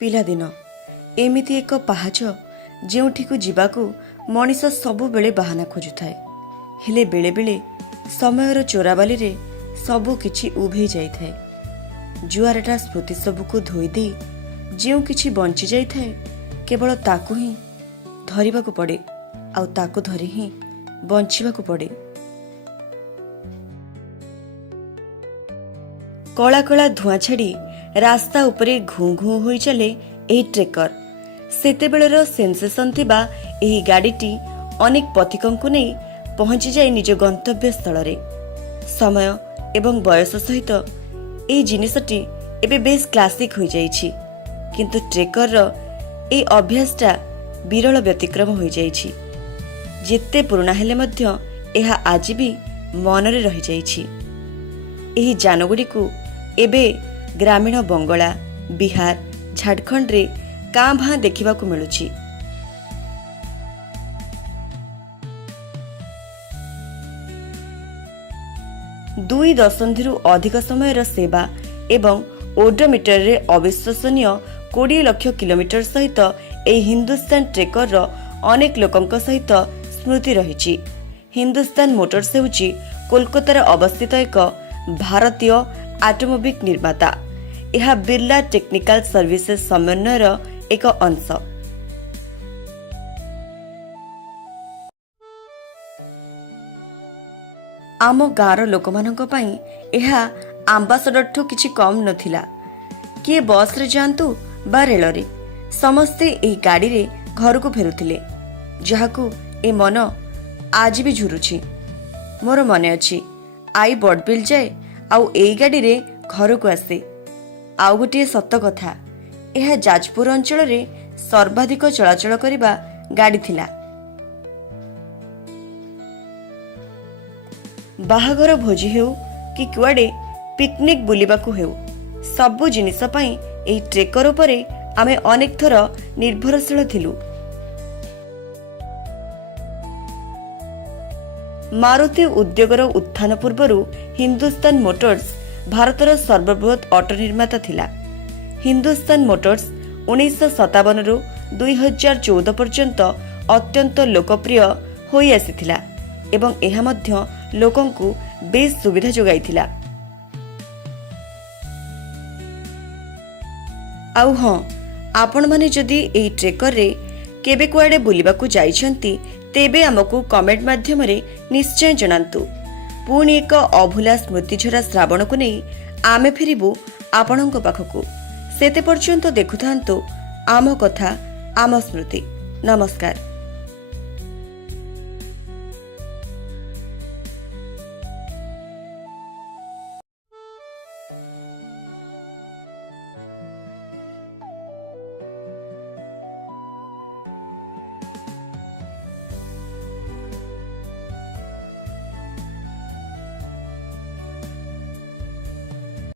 ପିଲାଦିନ ଏମିତି ଏକ ପାହାଚ ଯେଉଁଠିକୁ ଯିବାକୁ ମଣିଷ ସବୁବେଳେ ବାହାନା ଖୋଜୁଥାଏ। ହେଲେ ବେଳେବେଳେ ସମୟର ଚୋରାବାଲିରେ ସବୁ କିଛି ଉଭେଇ ଯାଇଥାଏ। ଜୁଆରଟା ସ୍ମୃତି ସବୁକୁ ଧୋଇଦେଇ ଯେଉଁ କିଛି ବଞ୍ଚି ଯାଇଥାଏ କେବଳ ତାକୁ ହିଁ ଧରିବାକୁ ପଡ଼େ, ଆଉ ତାକୁ ଧରି ହିଁ ବଞ୍ଚିବାକୁ ପଡ଼େ। କଳା କଳା ଧୂଆଁ ଛାଡ଼ି ରାସ୍ତା ଉପରେ ଘୁଁ ଘୁଁ ହୋଇ ଚାଲେ ଏହି ଟ୍ରେକର। ସେତେବେଳର ସେନ୍ସେସନ୍ ଥିବା ଏହି ଗାଡ଼ିଟି ଅନେକ ପଥିକଙ୍କୁ ନେଇ ପହଞ୍ଚିଯାଏ ନିଜ ଗନ୍ତବ୍ୟ ସ୍ଥଳରେ। ସମୟ ଏବଂ ବୟସ ସହିତ ଏହି ଜିନିଷଟି ଏବେ ବେଶ କ୍ଲାସିକ୍ ହୋଇଯାଇଛି, କିନ୍ତୁ ଟ୍ରେକରର ଏହି ଅଭ୍ୟାସଟା ବିରଳ ବ୍ୟତିକ୍ରମ ହୋଇଯାଇଛି। ଯେତେ ପୁରୁଣା ହେଲେ ମଧ୍ୟ ଏହା ଆଜି ବି ମନରେ ରହିଯାଇଛି। ଏହି ଯାନଗୁଡ଼ିକୁ ଏବେ ଗ୍ରାମୀଣ ବଙ୍ଗଳା, ବିହାର, ଝାଡ଼ଖଣ୍ଡରେ କାଁ ଭାଁ ଦେଖିବାକୁ ମିଳୁଛି। ଦୁଇ ଦଶନ୍ଧିରୁ ଅଧିକ ସମୟର ସେବା ଏବଂ ଓଡୋମିଟରରେ ଅବିଶ୍ୱସନୀୟ 20 ଲକ୍ଷ କିଲୋମିଟର ସହିତ ଏହି ହିନ୍ଦୁସ୍ତାନ ଟ୍ରେକରର ଅନେକ ଲୋକଙ୍କ ସହିତ ସ୍ମୃତି ରହିଛି। ହିନ୍ଦୁସ୍ତାନ ମୋଟର୍ସ ହେଉଛି କୋଲକାତାରେ ଅବସ୍ଥିତ ଏକ ଭାରତୀୟ ଅଟୋମୋବିଲ ନିର୍ମାତା। ଏହା ବିର୍ଲା ଟେକ୍ନିକାଲ ସର୍ଭିସେସ୍ ସମନ୍ୱୟର ଏକ ଅଂଶ। ଆମ ଗାଁର ଲୋକମାନଙ୍କ ପାଇଁ ଏହା ଆମ୍ବାସଡରଠୁ କିଛି କମ୍ ନଥିଲା। କିଏ ବସ୍ରେ ଯାଆନ୍ତୁ ବା ରେଳରେ, ସମସ୍ତେ ଏହି ଗାଡ଼ିରେ ଘରକୁ ଫେରୁଥିଲେ, ଯାହାକୁ ଏ ମନ ଆଜି ବି ଝୁରୁଛି। ମୋର ମନେ ଅଛି, ଆଈ ବଡ଼ବିଲ ଯାଏ ଆଉ ଏଇ ଗାଡ଼ିରେ ଘରକୁ ଆସେ। ଆଉ ଗୋଟିଏ ସତ କଥା, ଏହା ଯାଜପୁର ଅଞ୍ଚଳରେ ସର୍ବାଧିକ ଚଳାଚଳ କରିବା ଗାଡ଼ି ଥିଲା। ବାହାଘର ଭୋଜି ହେଉ କି କୁଆଡ଼େ ପିକନିକ୍ ବୁଲିବାକୁ ହେଉ, ସବୁ ଜିନିଷ ପାଇଁ ଏହି ଟ୍ରେକର ଉପରେ ଆମେ ଅନେକ ଥର ନିର୍ଭରଶୀଳ ଥିଲୁ। ମାରୁତି ଉଦ୍ୟୋଗର ଉତ୍ଥାନ ପୂର୍ବରୁ ହିନ୍ଦୁସ୍ତାନ ମୋଟର୍ସ ଭାରତର ସର୍ବବୃହତ ଅଟୋ ନିର୍ମାତା ଥିଲା। ହିନ୍ଦୁସ୍ତାନ ମୋଟର୍ସ 1957ରୁ 2014 ପର୍ଯ୍ୟନ୍ତ ଅତ୍ୟନ୍ତ ଲୋକପ୍ରିୟ ହୋଇ ଆସିଥିଲା ଏବଂ ଏହା ମଧ୍ୟ ଲୋକଙ୍କୁ ବେଶ ସୁବିଧା ଯୋଗାଇଥିଲା। ଆଉ ହଁ, ଆପଣମାନେ ଯଦି ଏହି ଟ୍ରେକରରେ କେବେ କୁଆଡ଼େ ବୁଲିବାକୁ ଯାଇଛନ୍ତି ତେବେ ଆମକୁ କମେଣ୍ଟ ମାଧ୍ୟମରେ ନିଶ୍ଚୟ ଜଣାନ୍ତୁ। ପୁଣି ଏକ ଅଭୁଲା ସ୍ମୃତିଝରା ଶ୍ରାବଣକୁ ନେଇ ଆମେ ଫେରିବୁ ଆପଣଙ୍କ ପାଖକୁ। ସେତେ ପର୍ଯ୍ୟନ୍ତ ଦେଖୁଥାନ୍ତୁ ଆମ କଥା, ଆମ ସ୍ମୃତି। ନମସ୍କାର।